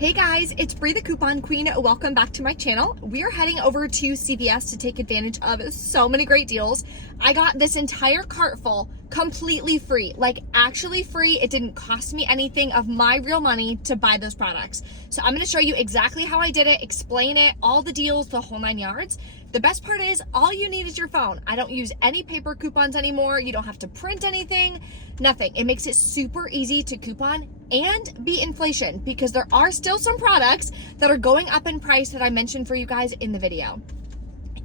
Hey guys, it's Bree the Coupon Queen. Welcome back to my channel. We are heading over to CVS to take advantage of so many great deals. I got this entire cart full completely free, like actually free. It didn't cost me anything of my real money to buy those products. So I'm going to show you exactly how I did it, explain it, all the deals, the whole 9 yards. The best part is all you need is your phone. I don't use any paper coupons anymore. You don't have to print anything, nothing. It makes it super easy to coupon and beat inflation because there are still some products that are going up in price that I mentioned for you guys in the video.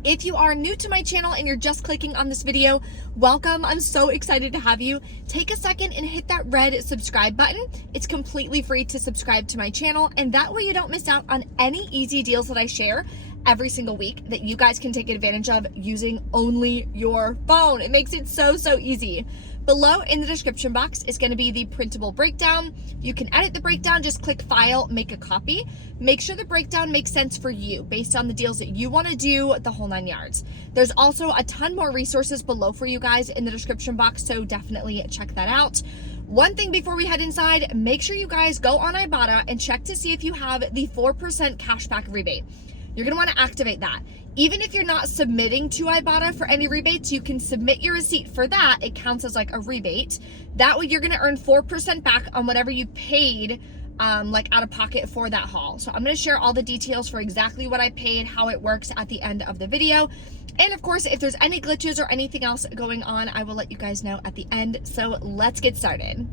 If you are new to my channel and you're just clicking on this video, welcome. I'm so excited to have you. Take a second and hit that red subscribe button. It's completely free to subscribe to my channel, and that way you don't miss out on any easy deals that I share every single week that you guys can take advantage of using only your phone. It makes it so easy. Below in the description box is going to be the printable breakdown. You can edit the breakdown, just click file, make a copy. Make sure the breakdown makes sense for you based on the deals that you want to do, the whole 9 yards. There's also a ton more resources below for you guys in the description box, so definitely check that out. One thing before we head inside, make sure you guys go on Ibotta and check to see if you have the 4% cashback rebate. You're going to want to activate that. Even if you're not submitting to Ibotta for any rebates, you can submit your receipt for that. It counts as like a rebate. That way you're going to earn 4% back on whatever you paid like out of pocket for that haul. So I'm going to share all the details for exactly what I paid, how it works at the end of the video. And of course, if there's any glitches or anything else going on, I will let you guys know at the end. So let's get started.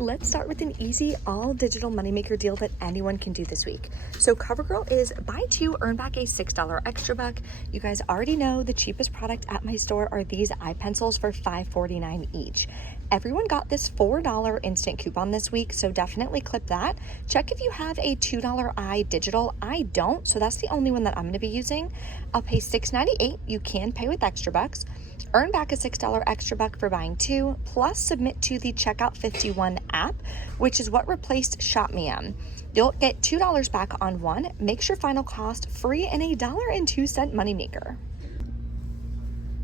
Let's start with an easy all digital moneymaker deal that anyone can do this week. So CoverGirl is buy two, earn back a $6 extra buck. You guys already know the cheapest product at my store are these eye pencils for $5.49 each. Everyone got this $4 instant coupon this week, so definitely clip that. Check if you have a $2 eye digital. I don't, so that's the only one that I'm going to be using. I'll pay $6.98. You can pay with extra bucks. Earn back a $6 extra buck for buying two, plus submit to the Checkout 51 app, which is what replaced Shop Me. You'll get $2 back on one, makes your final cost free, and a $1.02 moneymaker.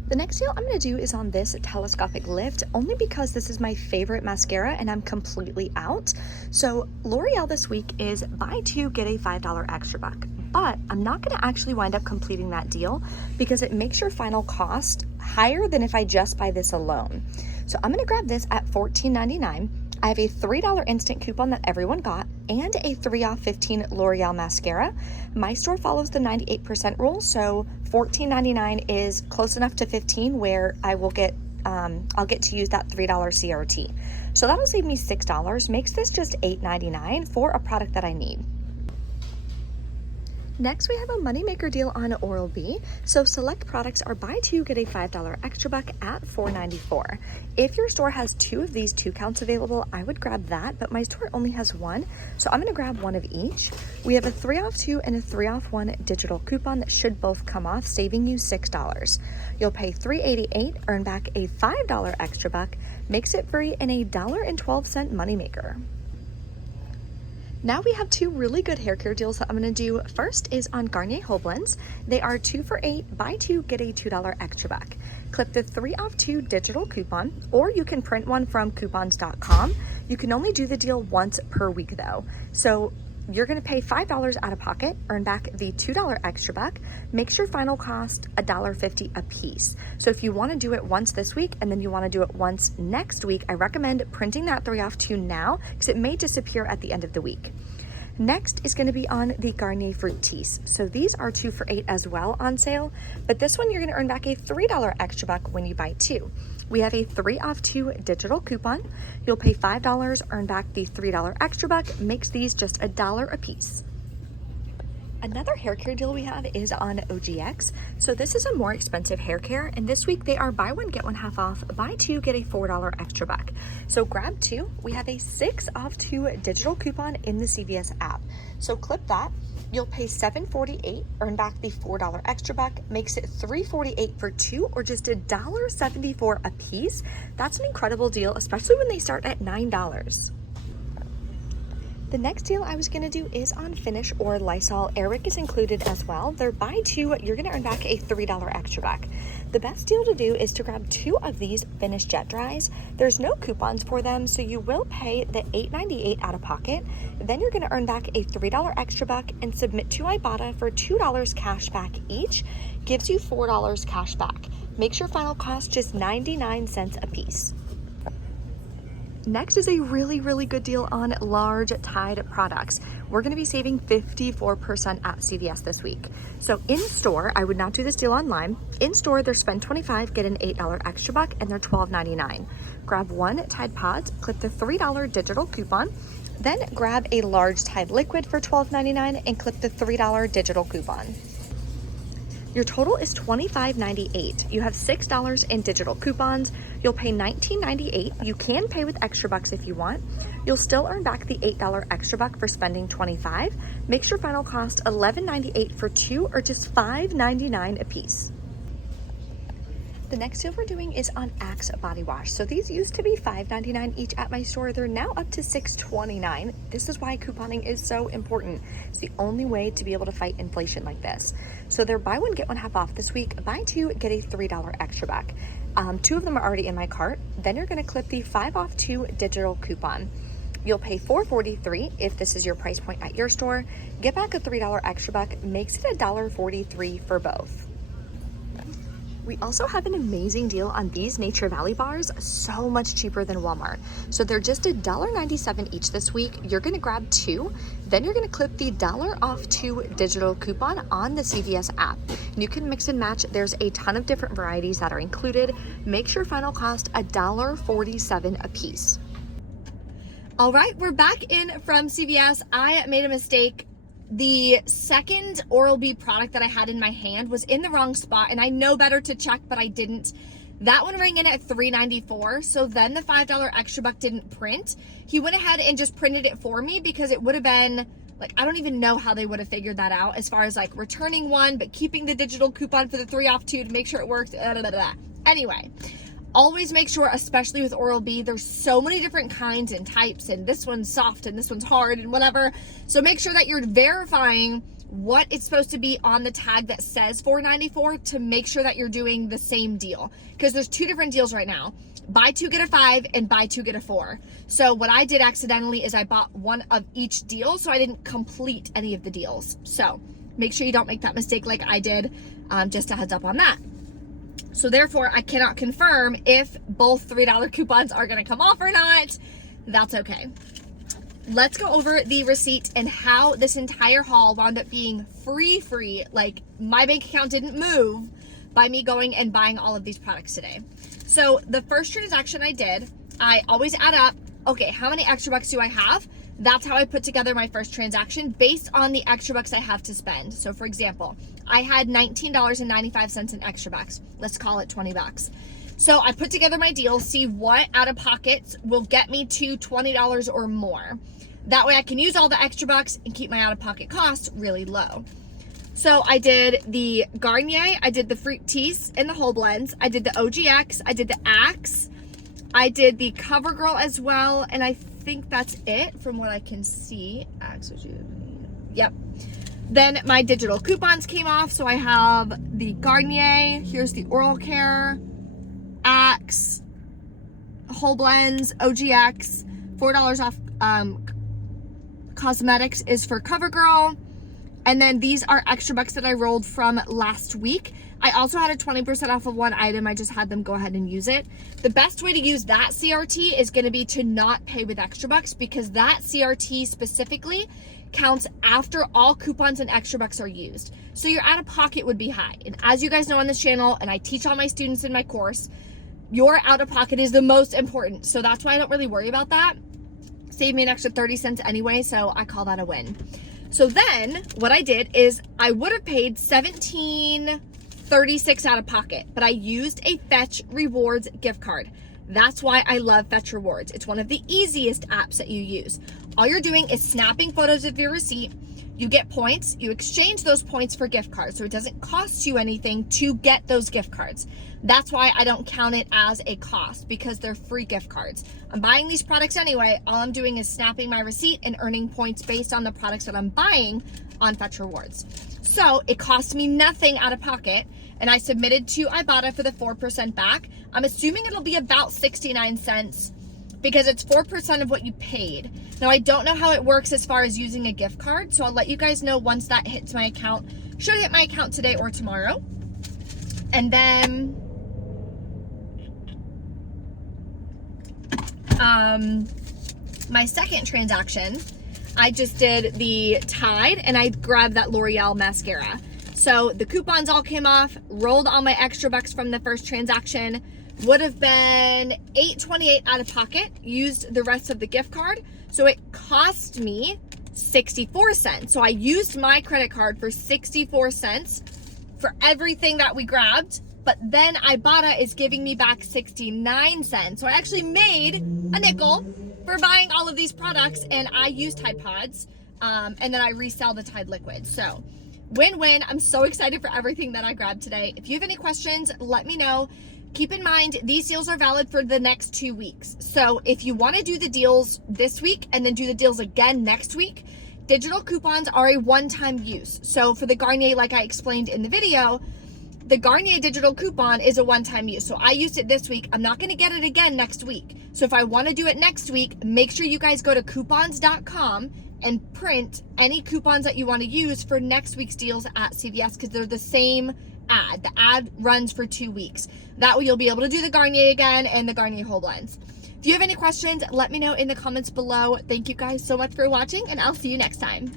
The next deal I'm going to do is on this telescopic lift, only because this is my favorite mascara and I'm completely out. So L'Oreal this week is buy two, get a $5 extra buck. But I'm not going to actually wind up completing that deal because it makes your final cost higher than if I just buy this alone. So I'm going to grab this at $14.99. I have a $3 instant coupon that everyone got and a 3 off 15 L'Oreal mascara. My store follows the 98% rule, so $14.99 is close enough to $15 where I will get I'll get to use that $3 CRT. So that'll save me $6, makes this just $8.99 for a product that I need. Next, we have a moneymaker deal on Oral-B. So select products are buy two, get a $5 extra buck at $4.94. If your store has two of these 2 counts available, I would grab that, but my store only has one, so I'm going to grab one of each. We have a 3 off 2 and a 3 off 1 digital coupon that should both come off, saving you $6. You'll pay $3.88, earn back a $5 extra buck, makes it free, and a $1.12 moneymaker. Now we have 2 really good hair care deals that I'm going to do. First is on Garnier Whole Blends. They are 2 for $8, buy 2, get a $2 extra buck. Click the 3 off 2 digital coupon, or you can print one from coupons.com. You can only do the deal once per week though. So you're going to pay $5 out of pocket, earn back the $2 extra buck, makes your final cost $1.50 a piece. So if you want to do it once this week and then you want to do it once next week, I recommend printing that 3 off 2 now because it may disappear at the end of the week. Next is going to be on the Garnier Fructis. So these are 2 for $8 as well on sale, but this one you're going to earn back a $3 extra buck when you buy 2. We have a 3 off 2 digital coupon. You'll pay $5, earn back the $3 extra buck, makes these just $1 a piece. Another hair care deal we have is on OGX. So this is a more expensive hair care, and this week they are buy one, get one half off, buy 2, get a $4 extra buck. So grab 2. We have a 6 off 2 digital coupon in the CVS app. So clip that. You'll pay $7.48, earn back the $4 extra buck, makes it $3.48 for 2 or just $1.74 a piece. That's an incredible deal, especially when they start at $9. The next deal I was gonna do is on Finish or Lysol. Airwick is included as well. They're buy two, you're gonna earn back a $3 extra back. The best deal to do is to grab 2 of these Finish Jet Dries. There's no coupons for them, so you will pay the $8.98 out of pocket. Then you're gonna earn back a $3 extra buck and submit to Ibotta for $2 cash back each. Gives you $4 cash back. Makes your final cost just 99 cents a piece. Next is a really, really good deal on large Tide products. We're gonna be saving 54% at CVS this week. So in store, I would not do this deal online. In store, they're spend $25, get an $8 extra buck, and they're $12.99. Grab 1 Tide Pods, click the $3 digital coupon, then grab a large Tide liquid for $12.99 and click the $3 digital coupon. Your total is $25.98. You have $6 in digital coupons. You'll pay $19.98. You can pay with extra bucks if you want. You'll still earn back the $8 extra buck for spending $25. Makes your final cost $11.98 for 2 or just $5.99 a piece. The next deal we're doing is on Axe body wash. So these used to be $5.99 each at my store. They're now up to $6.29. This is why couponing is so important. It's the only way to be able to fight inflation like this. So they're buy one, get one half off this week. Buy 2, get a $3 extra back. 2 of them are already in my cart. Then you're gonna clip the 5 off 2 digital coupon. You'll pay $4.43 if this is your price point at your store. Get back a $3 extra buck, makes it $1.43 for both. We also have an amazing deal on these Nature Valley bars, so much cheaper than Walmart. So they're just $1.97 each this week. You're gonna grab 2, then you're gonna clip the $1 off 2 digital coupon on the CVS app. And you can mix and match. There's a ton of different varieties that are included. Makes your final cost $1.47 a piece. All right, we're back in from CVS. I made a mistake. The second Oral-B product that I had in my hand was in the wrong spot, and I know better to check, but I didn't. That one rang in at $3.94, so then the $5 extra buck didn't print. He went ahead and just printed it for me because it would have been, like, I don't even know how they would have figured that out as far as like returning one, but keeping the digital coupon for the 3 off 2 to make sure it worked. Anyway. Always make sure, especially with Oral-B, there's so many different kinds and types, and this one's soft and this one's hard and whatever. So make sure that you're verifying what it's supposed to be on the tag that says $4.94 to make sure that you're doing the same deal. Because there's 2 different deals right now. Buy 2, get a 5, and buy 2, get a 4. So what I did accidentally is I bought one of each deal, so I didn't complete any of the deals. So make sure you don't make that mistake like I did. Just a heads up on that. So therefore, I cannot confirm if both $3 coupons are gonna come off or not. That's okay. Let's go over the receipt and how this entire haul wound up being free. Like, my bank account didn't move by me going and buying all of these products today. So the first transaction I did, I always add up, okay, how many extra bucks do I have? That's how I put together my first transaction based on the extra bucks I have to spend. So for example, I had $19.95 in extra bucks. Let's call it 20 bucks. So I put together my deal, see what out of pockets will get me to $20 or more. That way I can use all the extra bucks and keep my out of pocket costs really low. So I did the Garnier, I did the Fructis and the whole blends. I did the OGX, I did the Axe, I did the CoverGirl as well, and I think that's it from what I can see. Yep. Then my digital coupons came off, so I have the Garnier, here's the Oral Care, Axe, Whole Blends, OGX, $4 off cosmetics is for CoverGirl, and then these are extra bucks that I rolled from last week. I also had a 20% off of one item. I just had them go ahead and use it. The best way to use that CRT is going to be to not pay with extra bucks, because that CRT specifically counts after all coupons and extra bucks are used. So your out of pocket would be high. And as you guys know on this channel, and I teach all my students in my course, your out of pocket is the most important. So that's why I don't really worry about that. Save me an extra 30 cents anyway, so I call that a win. So then what I did is I would have paid $17.36 out of pocket, but I used a Fetch Rewards gift card. That's why I love Fetch Rewards. It's one of the easiest apps that you use. All you're doing is snapping photos of your receipt. You get points, you exchange those points for gift cards, so it doesn't cost you anything to get those gift cards. That's why I don't count it as a cost, because they're free gift cards. I'm buying these products anyway. All I'm doing is snapping my receipt and earning points based on the products that I'm buying on Fetch Rewards. So it cost me nothing out of pocket, and I submitted to Ibotta for the 4% back. I'm assuming it'll be about 69 cents because it's 4% of what you paid. Now, I don't know how it works as far as using a gift card, so I'll let you guys know once that hits my account. Should hit my account today or tomorrow. And then my second transaction, I just did the Tide and I grabbed that L'Oreal mascara. So the coupons all came off, rolled all my extra bucks from the first transaction, would have been $8.28 out of pocket, used the rest of the gift card. So it cost me 64 cents. So I used my credit card for 64 cents for everything that we grabbed, but then Ibotta is giving me back 69 cents. So I actually made a nickel for buying all of these products, and I use Tide Pods, and then I resell the Tide liquid. So win-win. I'm so excited for everything that I grabbed today. If you have any questions, let me know. Keep in mind, these deals are valid for the next 2 weeks. So if you want to do the deals this week and then do the deals again next week, digital coupons are a one-time use. So for the Garnier, like I explained in the video, the Garnier digital coupon is a one-time use. So I used it this week. I'm not going to get it again next week. So if I want to do it next week, make sure you guys go to coupons.com and print any coupons that you want to use for next week's deals at CVS, because they're the same ad. The ad runs for 2 weeks. That way you'll be able to do the Garnier again and the Garnier whole blends. If you have any questions, let me know in the comments below. Thank you guys so much for watching, and I'll see you next time.